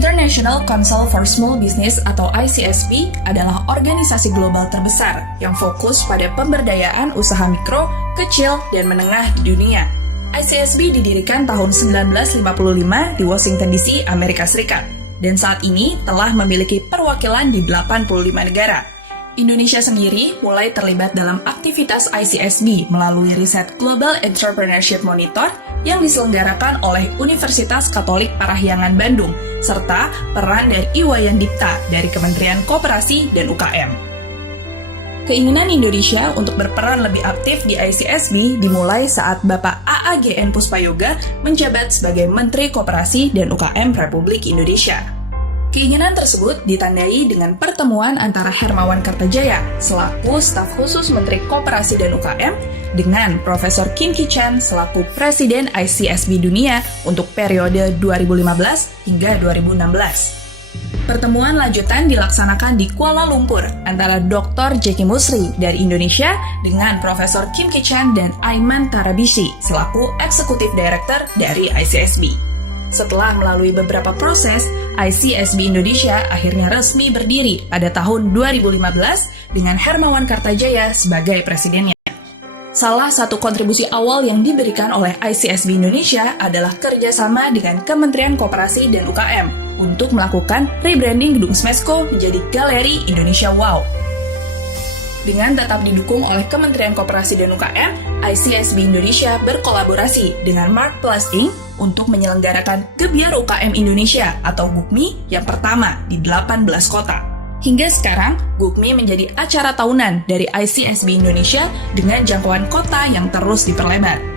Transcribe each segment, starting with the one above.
International Council for Small Business atau ICSB adalah organisasi global terbesar yang fokus pada pemberdayaan usaha mikro, kecil, dan menengah di dunia. ICSB didirikan tahun 1955 di Washington DC, Amerika Serikat, dan saat ini telah memiliki perwakilan di 85 negara. Indonesia sendiri mulai terlibat dalam aktivitas ICSB melalui riset Global Entrepreneurship Monitor yang diselenggarakan oleh Universitas Katolik Parahyangan Bandung, serta peran dari Iwayan Dipta dari Kementerian Koperasi dan UKM. Keinginan Indonesia untuk berperan lebih aktif di ICSB dimulai saat Bapak AAGN Puspayoga menjabat sebagai Menteri Koperasi dan UKM Republik Indonesia. Keinginan tersebut ditandai dengan pertemuan antara Hermawan Kartajaya selaku staf khusus Menteri Koperasi dan UKM dengan Profesor Kim Ki-chan selaku Presiden ICSB Dunia untuk periode 2015 hingga 2016. Pertemuan lanjutan dilaksanakan di Kuala Lumpur antara Dr. Jacky Musri dari Indonesia dengan Profesor Kim Ki-chan dan Aiman Tarabishi selaku Executive Director dari ICSB. Setelah melalui beberapa proses, ICSB Indonesia akhirnya resmi berdiri pada tahun 2015 dengan Hermawan Kartajaya sebagai presidennya. Salah satu kontribusi awal yang diberikan oleh ICSB Indonesia adalah kerjasama dengan Kementerian Koperasi dan UKM untuk melakukan rebranding Gedung Smesco menjadi Galeri Indonesia Wow. Dengan tetap didukung oleh Kementerian Koperasi dan UKM, ICSB Indonesia berkolaborasi dengan Mark Plus Inc. untuk menyelenggarakan Gebyar UKM Indonesia atau GUKMI yang pertama di 18 kota. Hingga sekarang, GUKMI menjadi acara tahunan dari ICSB Indonesia dengan jangkauan kota yang terus diperlebar.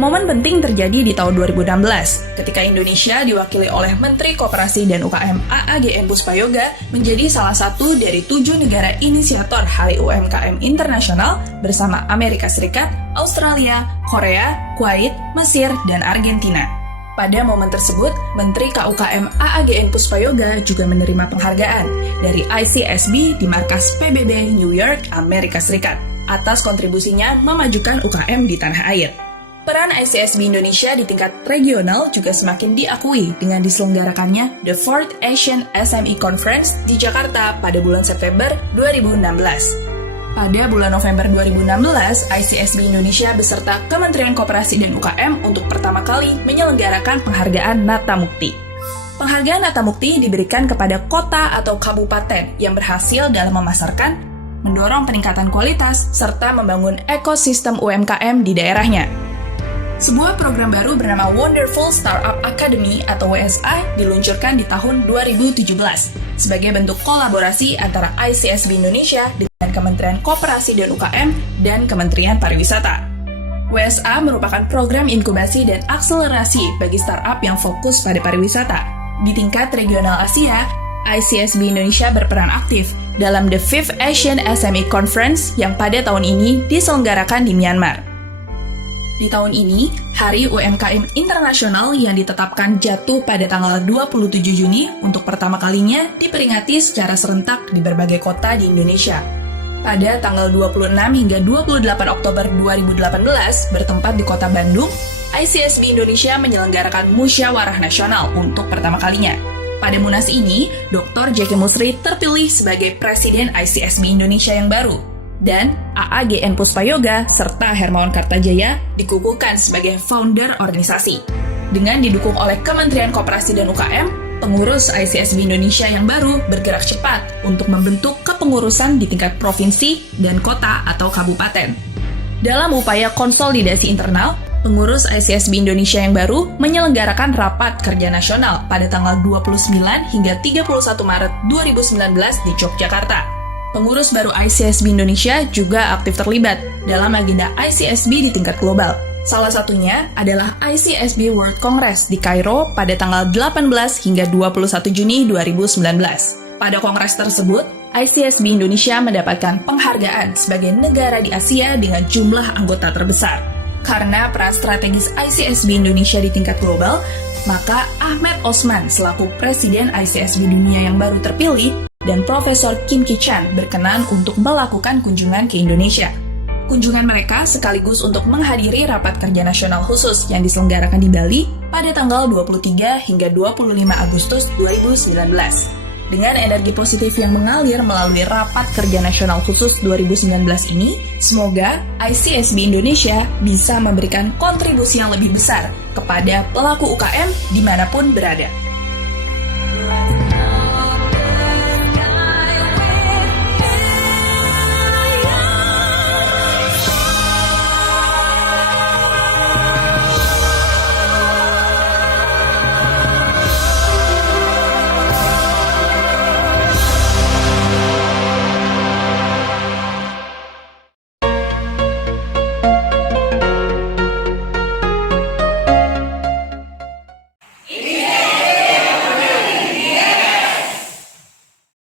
Momen penting terjadi di tahun 2016, ketika Indonesia diwakili oleh Menteri Koperasi dan UKM AAGN Puspayoga menjadi salah satu dari 7 negara inisiator Hari UMKM Internasional bersama Amerika Serikat, Australia, Korea, Kuwait, Mesir, dan Argentina. Pada momen tersebut, Menteri KUKM AAGN Puspayoga juga menerima penghargaan dari ICSB di markas PBB New York, Amerika Serikat, atas kontribusinya memajukan UKM di tanah air. Peran ICSB Indonesia di tingkat regional juga semakin diakui dengan diselenggarakannya The 4th Asian SME Conference di Jakarta pada bulan September 2016. Pada bulan November 2016, ICSB Indonesia beserta Kementerian Koperasi dan UKM untuk pertama kali menyelenggarakan penghargaan Nata Mukti. Penghargaan Nata Mukti diberikan kepada kota atau kabupaten yang berhasil dalam memasarkan, mendorong peningkatan kualitas, serta membangun ekosistem UMKM di daerahnya. Sebuah program baru bernama Wonderful Startup Academy atau WSA diluncurkan di tahun 2017 sebagai bentuk kolaborasi antara ICSB Indonesia dengan Kementerian Koperasi dan UKM dan Kementerian Pariwisata. WSA merupakan program inkubasi dan akselerasi bagi startup yang fokus pada pariwisata. Di tingkat regional Asia, ICSB Indonesia berperan aktif dalam The 5th Asian SME Conference yang pada tahun ini diselenggarakan di Myanmar. Di tahun ini, Hari UMKM Internasional yang ditetapkan jatuh pada tanggal 27 Juni untuk pertama kalinya diperingati secara serentak di berbagai kota di Indonesia. Pada tanggal 26 hingga 28 Oktober 2018, bertempat di kota Bandung, ICSB Indonesia menyelenggarakan Musyawarah Nasional untuk pertama kalinya. Pada Munas ini, Dr. Jacky Musri terpilih sebagai Presiden ICSB Indonesia yang baru, dan AAGN Puspayoga serta Hermawan Kartajaya dikukuhkan sebagai founder organisasi. Dengan didukung oleh Kementerian Koperasi dan UKM, pengurus ICSB Indonesia yang baru bergerak cepat untuk membentuk kepengurusan di tingkat provinsi dan kota atau kabupaten. Dalam upaya konsolidasi internal, pengurus ICSB Indonesia yang baru menyelenggarakan rapat kerja nasional pada tanggal 29 hingga 31 Maret 2019 di Yogyakarta. Pengurus baru ICSB Indonesia juga aktif terlibat dalam agenda ICSB di tingkat global. Salah satunya adalah ICSB World Congress di Kairo pada tanggal 18 hingga 21 Juni 2019. Pada kongres tersebut, ICSB Indonesia mendapatkan penghargaan sebagai negara di Asia dengan jumlah anggota terbesar. Karena peran strategis ICSB Indonesia di tingkat global, maka Ahmed Osman selaku Presiden ICSB Dunia yang baru terpilih dan Profesor Kim Ki-chan berkenan untuk melakukan kunjungan ke Indonesia. Kunjungan mereka sekaligus untuk menghadiri rapat kerja nasional khusus yang diselenggarakan di Bali pada tanggal 23 hingga 25 Agustus 2019. Dengan energi positif yang mengalir melalui rapat kerja nasional khusus 2019 ini, semoga ICSB Indonesia bisa memberikan kontribusi yang lebih besar kepada pelaku UKM dimanapun berada.